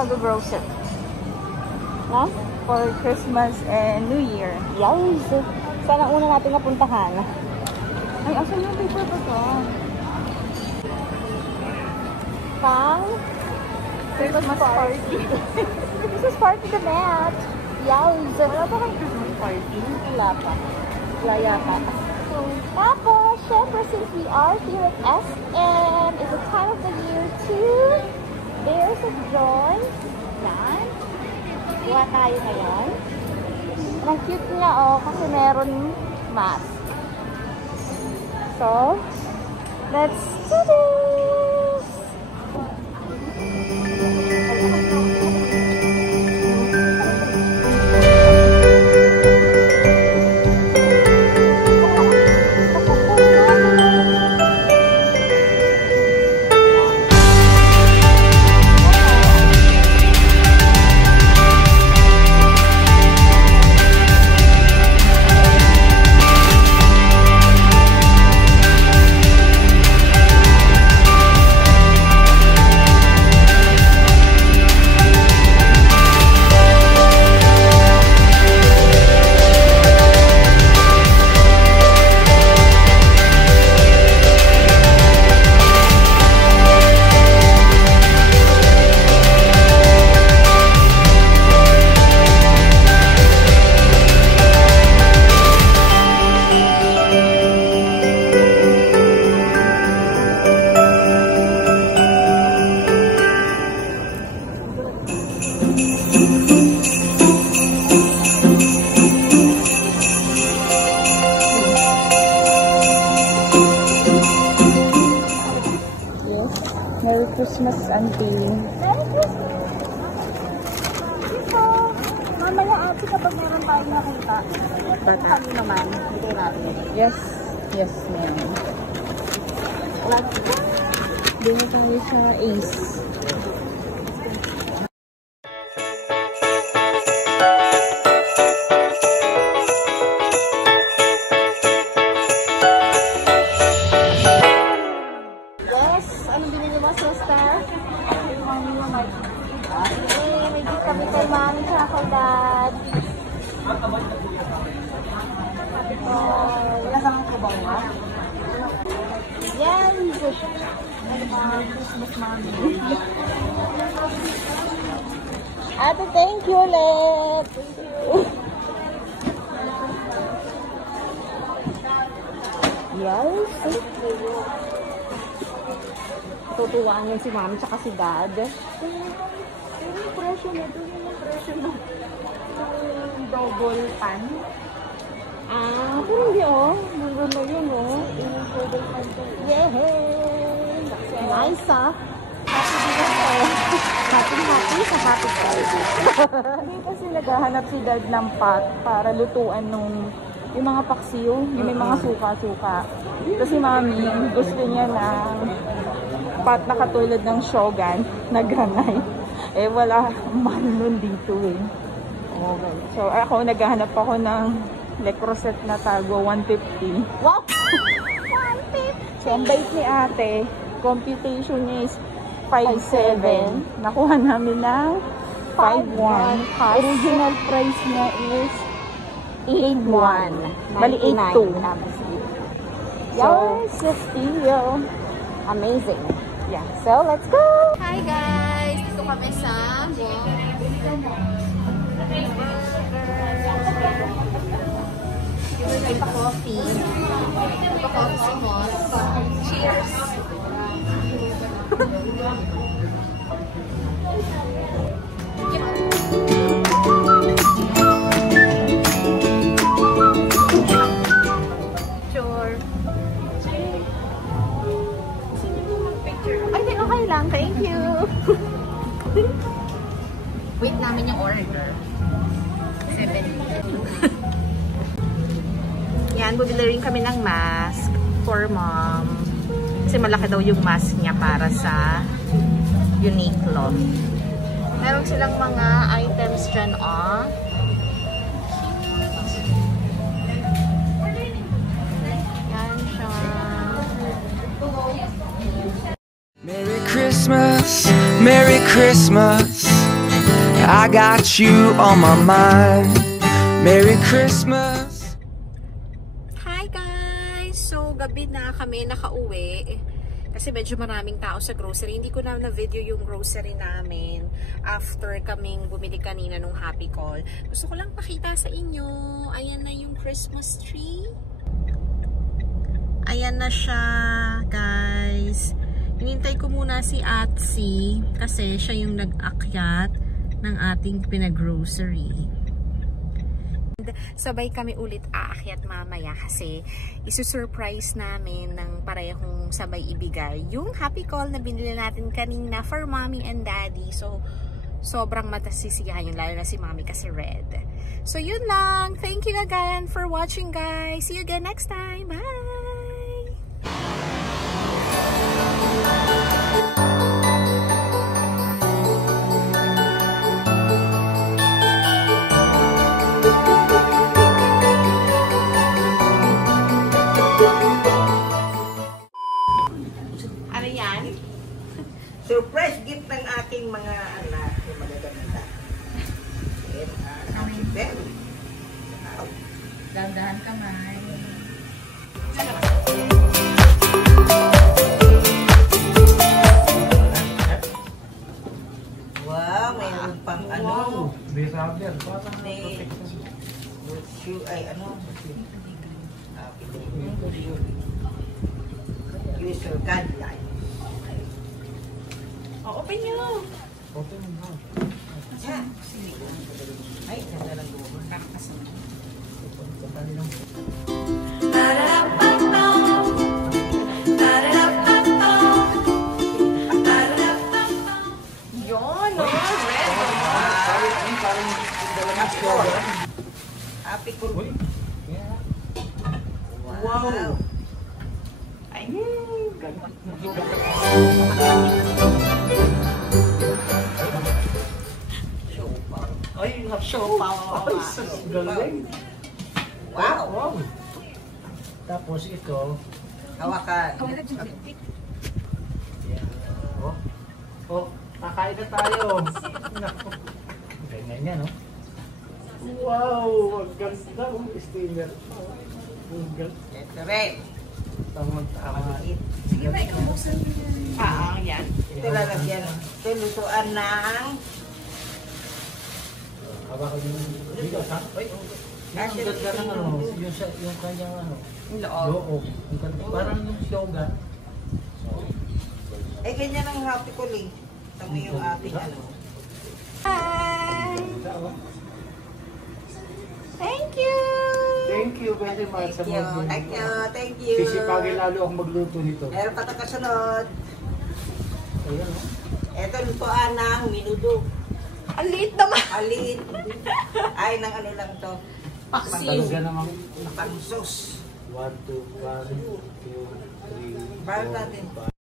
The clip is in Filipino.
mag-grocery. No? For Christmas and New Year. Yes! Sana una natin napuntahan. Ay, asan yung paper ba ito? Pang Christmas party. Christmas party the mat. Yes! Wala pa kang Christmas party? Wala pa. Wala yata. Tapos, syempre, since we are here at SM, it's the time of the year to Bears of Joy. Yan. Kuha tayo ngayon. Ang cute niya, oh, kasi meron mask. So, let's do this! Merry Christmas, Auntie. Merry Christmas! Ito, mamaya ate kapag meron tayong nakita. Ito kami naman, hindi natin. Yes, yes ma'am. Let's go! Bili tayo sa Ace. Anong binili mo sa Star? May gift kami kay Mami sa kay Dad. Wala ka ng trabaho ha? Yan! Christmas Mami. Ate, thank you ulit! Yes! Tutuwaan yun si Mami tsaka si Dad. Yung presyo na ito, yung presyo na yung double pan. Ah, pero hindi oh. Maganda yun oh. Yung double pan ito. Yehey! Nice ah. Happy sa happy party. Hindi kasi naghahanap si Dad ng pot para lutuan nung yung mga paksiw, yung may mga suka-suka. Kasi Mami, gusto niya ng pot na katulad ng shogun na granay. Eh, wala man nun dito eh. Okay. So, ako, naghahanap ako ng Le Creuset na Tago 150. Wow! 150! So, ang bait ni ate, computation niya is 5.7. Nakuha namin ng 5.1. Original price niya is 8.1. Bali, 8.2. So, the steal. Amazing. Yeah. So, let's go! Hi guys! Dito kami sa Ipa-coffee. Ipa-coffee si Moss. Cheers! Thank you. Wait namin yung order. 7. Yan, bumili rin kami ng mask for Mom. Kasi malaki daw yung mask niya para sa Uniqlo. Meron silang mga items dyan, oh. Yan siya. Merry Christmas, Merry Christmas. I got you on my mind. Merry Christmas. Hi guys! So, gabi na kami nakauwi. Kasi medyo maraming tao sa grocery. Hindi ko na na-video yung grocery namin after kaming bumili kanina nung Happy Call. Gusto ko lang pakita sa inyo. Ayan na yung Christmas tree. Ayan na siya, guys. Hinintay ko muna si Atsi kasi siya yung nag-akyat ng ating pinag-grocery. Sabay kami ulit aakyat mamaya kasi isusurprise namin ng parehong sabay ibigay yung Happy Call na binili natin kanina for mommy and daddy. So, sobrang matasisiyahan yun, lalo na si mommy kasi red. So, yun lang. Thank you again for watching, guys. See you again next time. Bye! Ano yan? Surprise gift ng aking mga anak yung magaganda. Dandahan kamay. Wow, mayroon pang ano. May rubber. May shoe ay ano. User guideline. Open nyo! Open mo. Ay, ganda lang mo. Yun, no? Happy cool. Wow. Ay, Ay, show power. Ay, galing. Wow. Wow. Tapos ito. Hawakan. Oh. Oh, kakain na tayo. Ganyan yan, no? Wow, ang ganda. Steamer. Ang ganda. Ito rin. Tama-tama. Sige ba, ikaw buksan mo yan. Yan. Ito lalagyan. Ito lutuan ng Hawakan yung bigas, ha? Ay, ang ganda ng ano, yung kanyang ano. Loob. Ang ganda. Parang yung yoga. eh, ganyan ang happy cool eh. Tama yung ating ano. Hi! Thank you! Thank you very much sa Thank you. mga Thank you. Thank you. Sisipagin lalo akong magluto nito. Meron pa ito kasunod. Ayan, no? Ito lutuan ng minudo. Ang liit naman! Alin. Ay, ng ano lang to. Paksiw. Talaga namang Pang sauce. 1, 2, 1, 2, 3, Barat natin. 4,